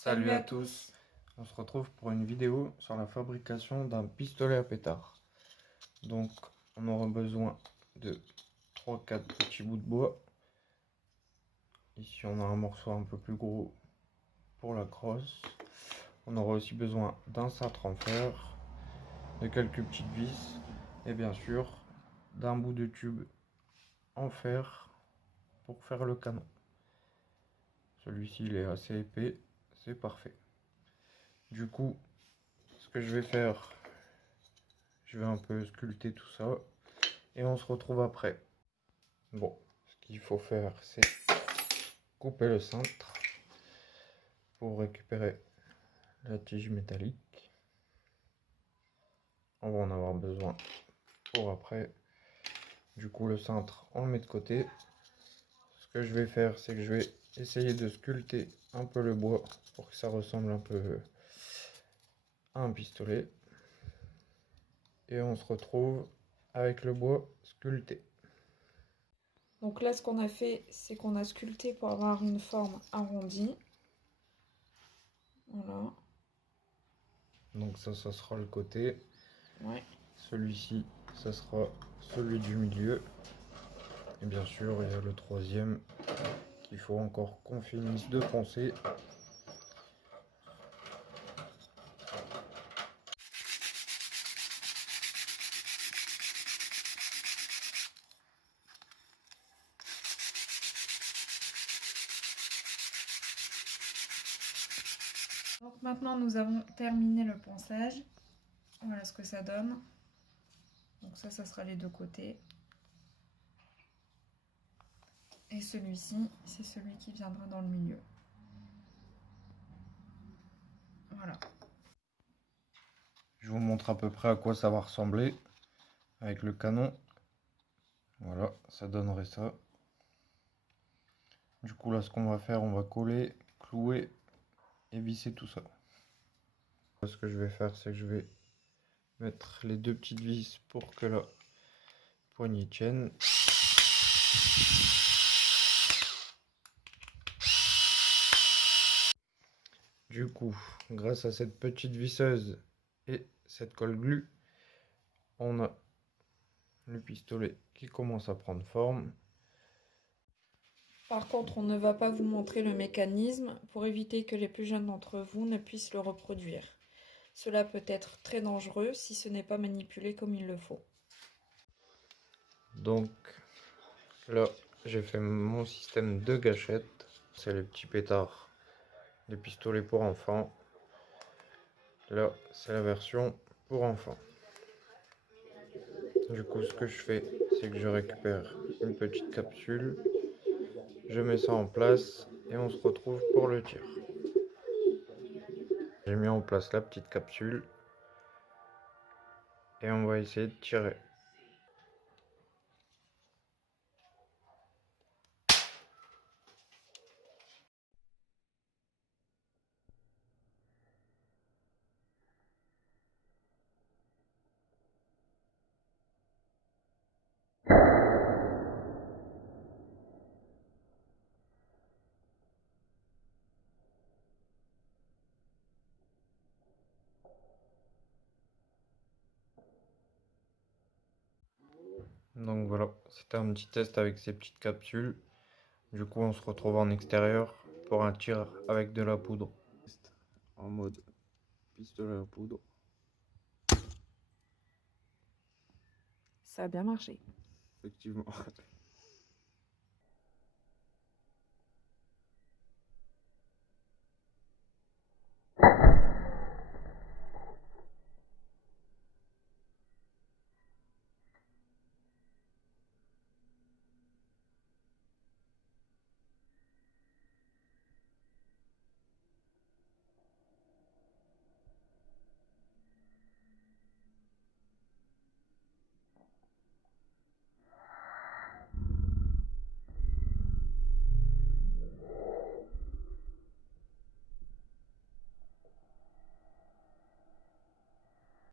Salut à tous, on se retrouve pour une vidéo sur la fabrication d'un pistolet à pétard. Donc on aura besoin de 3-4 petits bouts de bois. Ici on a un morceau un peu plus gros pour la crosse. On aura aussi besoin d'un cintre en fer, de quelques petites vis et bien sûr d'un bout de tube en fer pour faire le canon. Celui-ci il est assez épais, c'est parfait. Du coup, ce que je vais faire, je vais un peu sculpter tout ça et on se retrouve après. Bon, ce qu'il faut faire, c'est couper le cintre pour récupérer la tige métallique. On va en avoir besoin pour après. Du coup, le cintre, on le met de côté. Ce que je vais faire, c'est que je vais essayer de sculpter un peu le bois pour que ça ressemble un peu à un pistolet. Et on se retrouve avec le bois sculpté. Donc là, ce qu'on a fait, c'est qu'on a sculpté pour avoir une forme arrondie. Voilà. Donc ça sera le côté. Ouais. Celui-ci, ça sera celui du milieu. Et bien sûr, il y a le troisième qu'il faut encore qu'on finisse de poncer. Donc maintenant, nous avons terminé le ponçage. Voilà ce que ça donne. Donc ça sera les deux côtés. Et celui-ci, c'est celui qui viendra dans le milieu. Voilà. Je vous montre à peu près à quoi ça va ressembler avec le canon. Voilà, ça donnerait ça. Du coup là, ce qu'on va faire, on va coller, clouer et visser tout ça. Ce que je vais faire, c'est que je vais mettre les deux petites vis pour que la poignée tienne. Du coup, grâce à cette petite visseuse et cette colle glue, on a le pistolet qui commence à prendre forme. Par contre, on ne va pas vous montrer le mécanisme pour éviter que les plus jeunes d'entre vous ne puissent le reproduire. Cela peut être très dangereux si ce n'est pas manipulé comme il le faut. Donc là, j'ai fait mon système de gâchette. C'est les petits pétards, les pistolets pour enfants. Là, c'est la version pour enfants. Du coup, ce que je fais, c'est que je récupère une petite capsule. Je mets ça en place et on se retrouve pour le tir. J'ai mis en place la petite capsule et on va essayer de tirer. Donc voilà, c'était un petit test avec ces petites capsules. Du coup, on se retrouve en extérieur pour un tir avec de la poudre. En mode pistolet à poudre. Ça a bien marché. Effectivement.